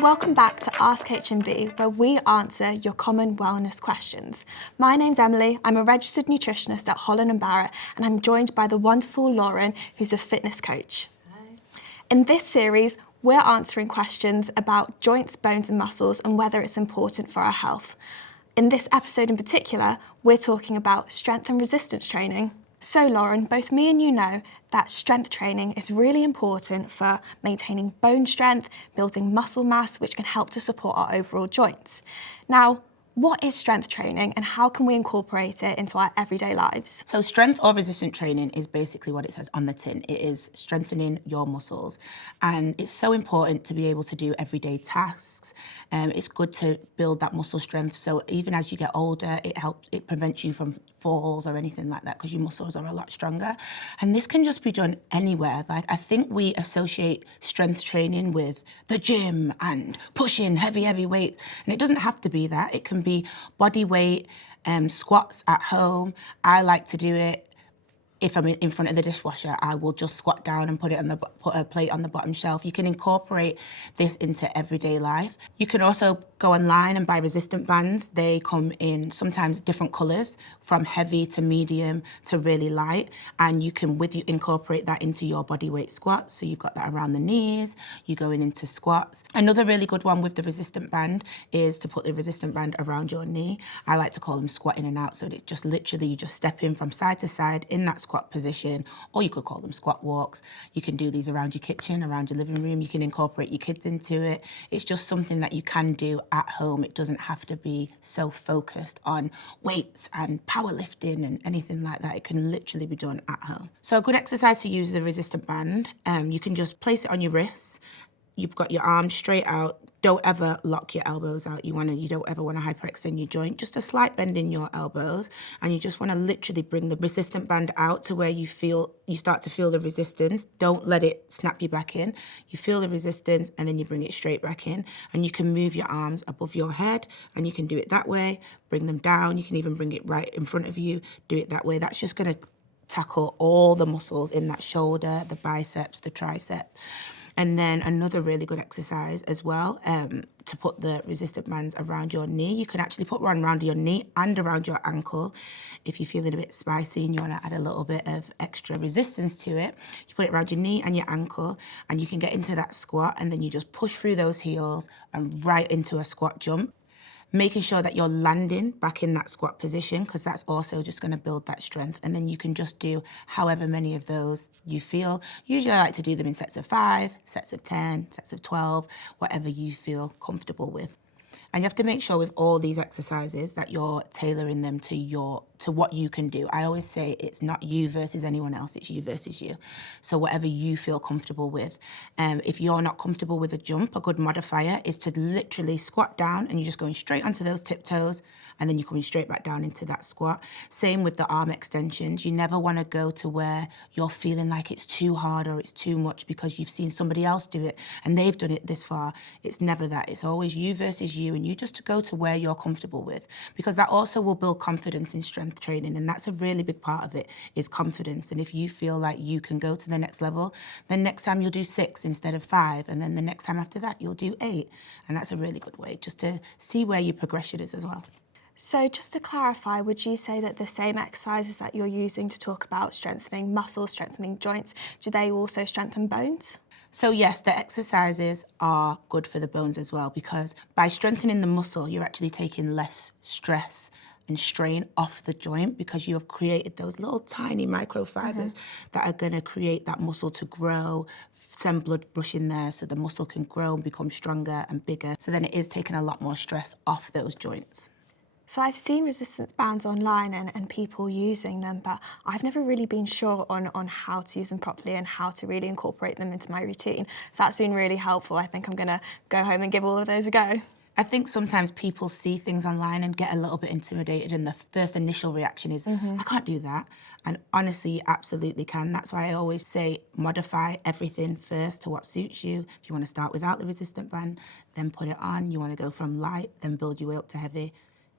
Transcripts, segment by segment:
Welcome back to Ask H&B, where we answer your common wellness questions. My name's Emily, I'm a registered nutritionist at Holland Barrett, and I'm joined by the wonderful Lauren, who's a fitness coach. Hi. In this series, we're answering questions about joints, bones and muscles and whether it's important for our health. In this episode in particular, we're talking about strength and resistance training. So Lauren, both me and you know that strength training is really important for maintaining bone strength, building muscle mass, which can help to support our overall joints. Now, what is strength training and how can we incorporate it into our everyday lives? So strength or resistant training is basically what it says on the tin. It is strengthening your muscles. And it's so important to be able to do everyday tasks. It's good to build that muscle strength. So even as you get older, it prevents you from falls or anything like that because your muscles are a lot stronger. And this can just be done anywhere. Like, I think we associate strength training with the gym and pushing heavy weights. And it doesn't have to be that. It can be body weight, squats at home. I like to do it. If I'm in front of the dishwasher, I will just squat down and put a plate on the bottom shelf. You can incorporate this into everyday life. You can also go online and buy resistant bands. They come in sometimes different colours, from heavy to medium to really light, and you can incorporate that into your body weight squats. So you've got that around the knees, you're going into squats. Another really good one with the resistant band is to put the resistant band around your knee. I like to call them squat in and out. So it's just literally you just step in from side to side in that squat position, or you could call them squat walks. You can do these around your kitchen, around your living room. You can incorporate your kids into it. It's just something that you can do at home. It doesn't have to be so focused on weights and powerlifting and anything like that. It can literally be done at home. So a good exercise to use the resistant band, you can just place it on your wrists. You've got your arms straight out. Don't ever lock your elbows out. You don't ever want to hyperextend your joint. Just a slight bend in your elbows, and you just want to literally bring the resistant band out to where you start to feel the resistance. Don't let it snap you back in. You feel the resistance, and then you bring it straight back in. And you can move your arms above your head, and you can do it that way. Bring them down. You can even bring it right in front of you. Do it that way. That's just going to tackle all the muscles in that shoulder, the biceps, the triceps. And then another really good exercise as well, to put the resistant bands around your knee. You can actually put one around your knee and around your ankle. If you're feeling a bit spicy and you want to add a little bit of extra resistance to it, you put it around your knee and your ankle, and you can get into that squat, and then you just push through those heels and right into a squat jump. Making sure that you're landing back in that squat position, because that's also just going to build that strength. And then you can just do however many of those you feel. Usually I like to do them in sets of 5, sets of 10, sets of 12, whatever you feel comfortable with. And you have to make sure with all these exercises that you're tailoring them to what you can do. I always say it's not you versus anyone else, it's you versus you. So whatever you feel comfortable with. If you're not comfortable with a jump, a good modifier is to literally squat down and you're just going straight onto those tiptoes, and then you're coming straight back down into that squat. Same with the arm extensions. You never want to go to where you're feeling like it's too hard or it's too much because you've seen somebody else do it and they've done it this far. It's never that. It's always you versus you, and you just to go to where you're comfortable with, because that also will build confidence in strength training, and that's a really big part of it, is confidence. And if you feel like you can go to the next level, then next time you'll do 6 instead of 5, and then the next time after that you'll do 8, and that's a really good way just to see where your progression is as well. So just to clarify, would you say that the same exercises that you're using to talk about strengthening muscles, strengthening joints, do they also strengthen bones? So yes, the exercises are good for the bones as well, because by strengthening the muscle, you're actually taking less stress and strain off the joint, because you have created those little tiny microfibers that are going to create that muscle to grow, send blood rushing there so the muscle can grow and become stronger and bigger. So then it is taking a lot more stress off those joints. So I've seen resistance bands online and people using them, but I've never really been sure on how to use them properly and how to really incorporate them into my routine. So that's been really helpful. I think I'm going to go home and give all of those a go. I think sometimes people see things online and get a little bit intimidated, and the first initial reaction is, I can't do that. And honestly, you absolutely can. That's why I always say modify everything first to what suits you. If you want to start without the resistant band, then put it on. You want to go from light, then build your way up to heavy.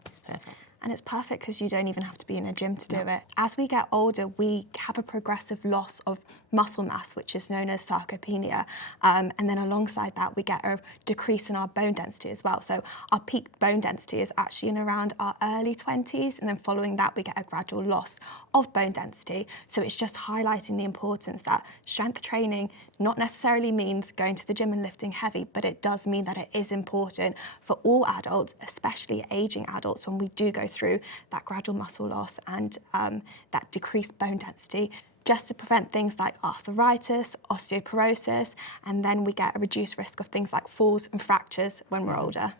It's perfect. and it's perfect because you don't even have to be in a gym to do it. As we get older, we have a progressive loss of muscle mass, which is known as sarcopenia, and then alongside that, we get a decrease in our bone density as well. So our peak bone density is actually in around our early 20s, and then following that, we get a gradual loss of bone density. So it's just highlighting the importance that strength training not necessarily means going to the gym and lifting heavy, but it does mean that it is important for all adults, especially aging adults, when we do go through that gradual muscle loss and that decreased bone density, just to prevent things like arthritis, osteoporosis, and then we get a reduced risk of things like falls and fractures when we're older.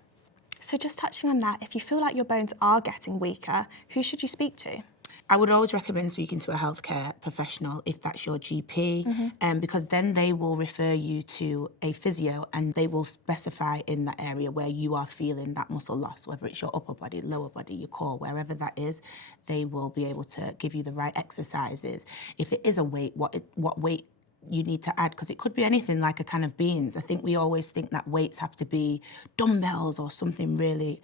So just touching on that, if you feel like your bones are getting weaker, who should you speak to? I would always recommend speaking to a healthcare professional if that's your GP, because then they will refer you to a physio and they will specify in that area where you are feeling that muscle loss, whether it's your upper body, lower body, your core, wherever that is, they will be able to give you the right exercises. If it is a weight, what weight you need to add, because it could be anything like a can of beans. I think we always think that weights have to be dumbbells or something really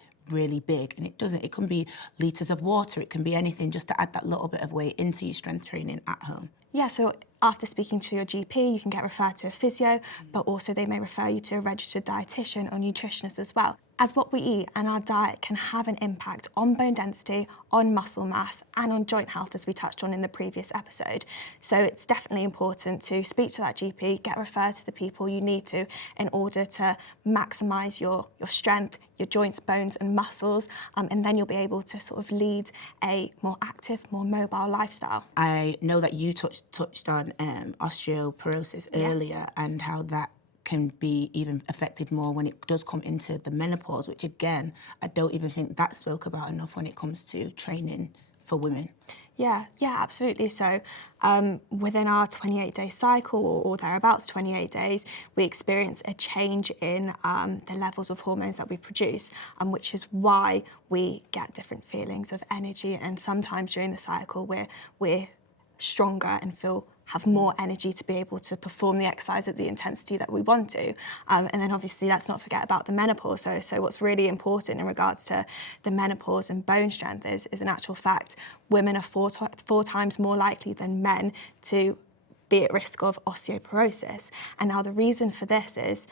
big, and it doesn't. It can be litres of water, it can be anything, just to add that little bit of weight into your strength training at home. Yeah, so after speaking to your GP, you can get referred to a physio, but also they may refer you to a registered dietitian or nutritionist as well, as what we eat and our diet can have an impact on bone density, on muscle mass, and on joint health, as we touched on in the previous episode. So it's definitely important to speak to that GP, get referred to the people you need to in order to maximise your strength, your joints, bones and muscles, and then you'll be able to sort of lead a more active, more mobile lifestyle. I know that you touched on osteoporosis earlier, and how that can be even affected more when it does come into the menopause, which again, I don't even think that's spoke about enough when it comes to training for women. Yeah, absolutely. So within our 28-day cycle or thereabouts 28 days, we experience a change in the levels of hormones that we produce, which is why we get different feelings of energy. And sometimes during the cycle, we're stronger and have more energy to be able to perform the exercise at the intensity that we want to. And then obviously let's not forget about the menopause. So what's really important in regards to the menopause and bone strength is in actual fact, women are four times more likely than men to be at risk of osteoporosis. And now the reason for this is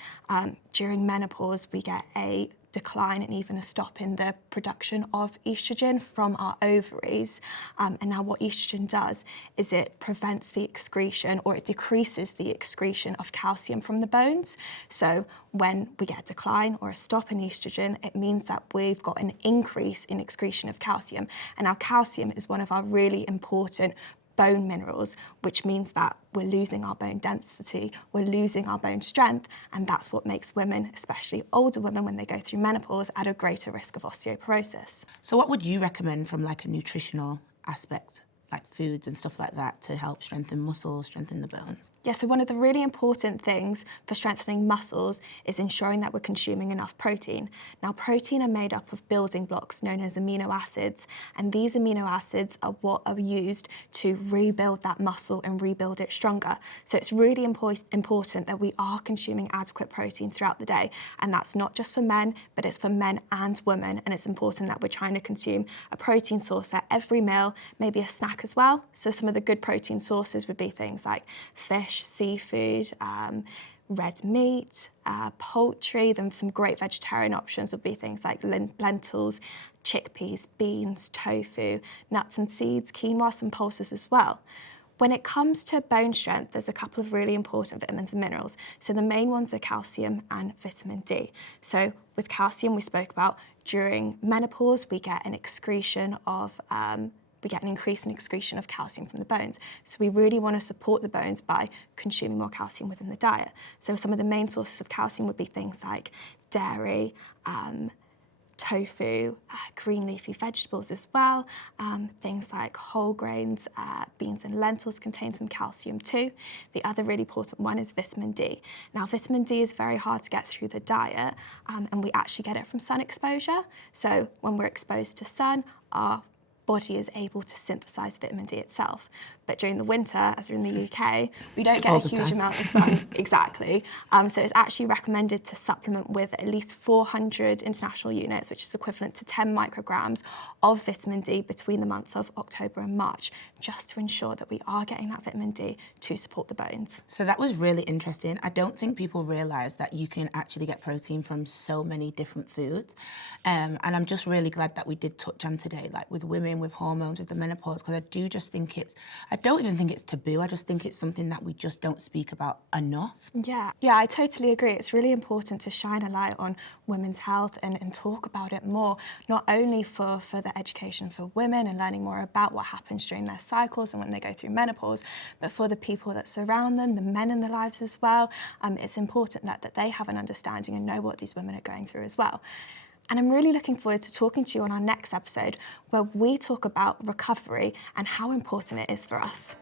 during menopause, we get a decline and even a stop in the production of estrogen from our ovaries. And now what estrogen does is it prevents the excretion, or it decreases the excretion of calcium from the bones. So when we get a decline or a stop in estrogen, it means that we've got an increase in excretion of calcium. And now calcium is one of our really important bone minerals, which means that we're losing our bone density, we're losing our bone strength, and that's what makes women, especially older women, when they go through menopause, at a greater risk of osteoporosis. So what would you recommend from like a nutritional aspect, like foods and stuff like that, to help strengthen muscles, strengthen the bones? Yeah, so one of the really important things for strengthening muscles is ensuring that we're consuming enough protein. Now, protein are made up of building blocks known as amino acids, and these amino acids are what are used to rebuild that muscle and rebuild it stronger. So it's really important that we are consuming adequate protein throughout the day, and that's not just for men, but it's for men and women, and it's important that we're trying to consume a protein source at every meal, maybe a snack as well. So some of the good protein sources would be things like fish, seafood, red meat, poultry. Then some great vegetarian options would be things like lentils, chickpeas, beans, tofu, nuts and seeds, quinoa, some pulses as well. When it comes to bone strength, there's a couple of really important vitamins and minerals. So the main ones are calcium and vitamin D. So with calcium, we spoke about during menopause, we get an excretion of we get an increase in excretion of calcium from the bones. So we really want to support the bones by consuming more calcium within the diet. So some of the main sources of calcium would be things like dairy, tofu, green leafy vegetables as well. Things like whole grains, beans and lentils contain some calcium too. The other really important one is vitamin D. Now, vitamin D is very hard to get through the diet, and we actually get it from sun exposure. So when we're exposed to sun, our body is able to synthesize vitamin D itself. But during the winter, as we're in the UK, we don't get All a the huge time. amount of sun. Exactly. So it's actually recommended to supplement with at least 400 international units, which is equivalent to 10 micrograms of vitamin D between the months of October and March, just to ensure that we are getting that vitamin D to support the bones. So that was really interesting. I don't think people realise that you can actually get protein from so many different foods. And I'm just really glad that we did touch on today, like with women, with hormones, with the menopause, because I don't even think it's taboo. I just think it's something that we just don't speak about enough. Yeah, I totally agree. It's really important to shine a light on women's health and talk about it more, not only for the education for women and learning more about what happens during their cycles and when they go through menopause, but for the people that surround them, the men in their lives as well. It's important that they have an understanding and know what these women are going through as well. And I'm really looking forward to talking to you on our next episode, where we talk about recovery and how important it is for us.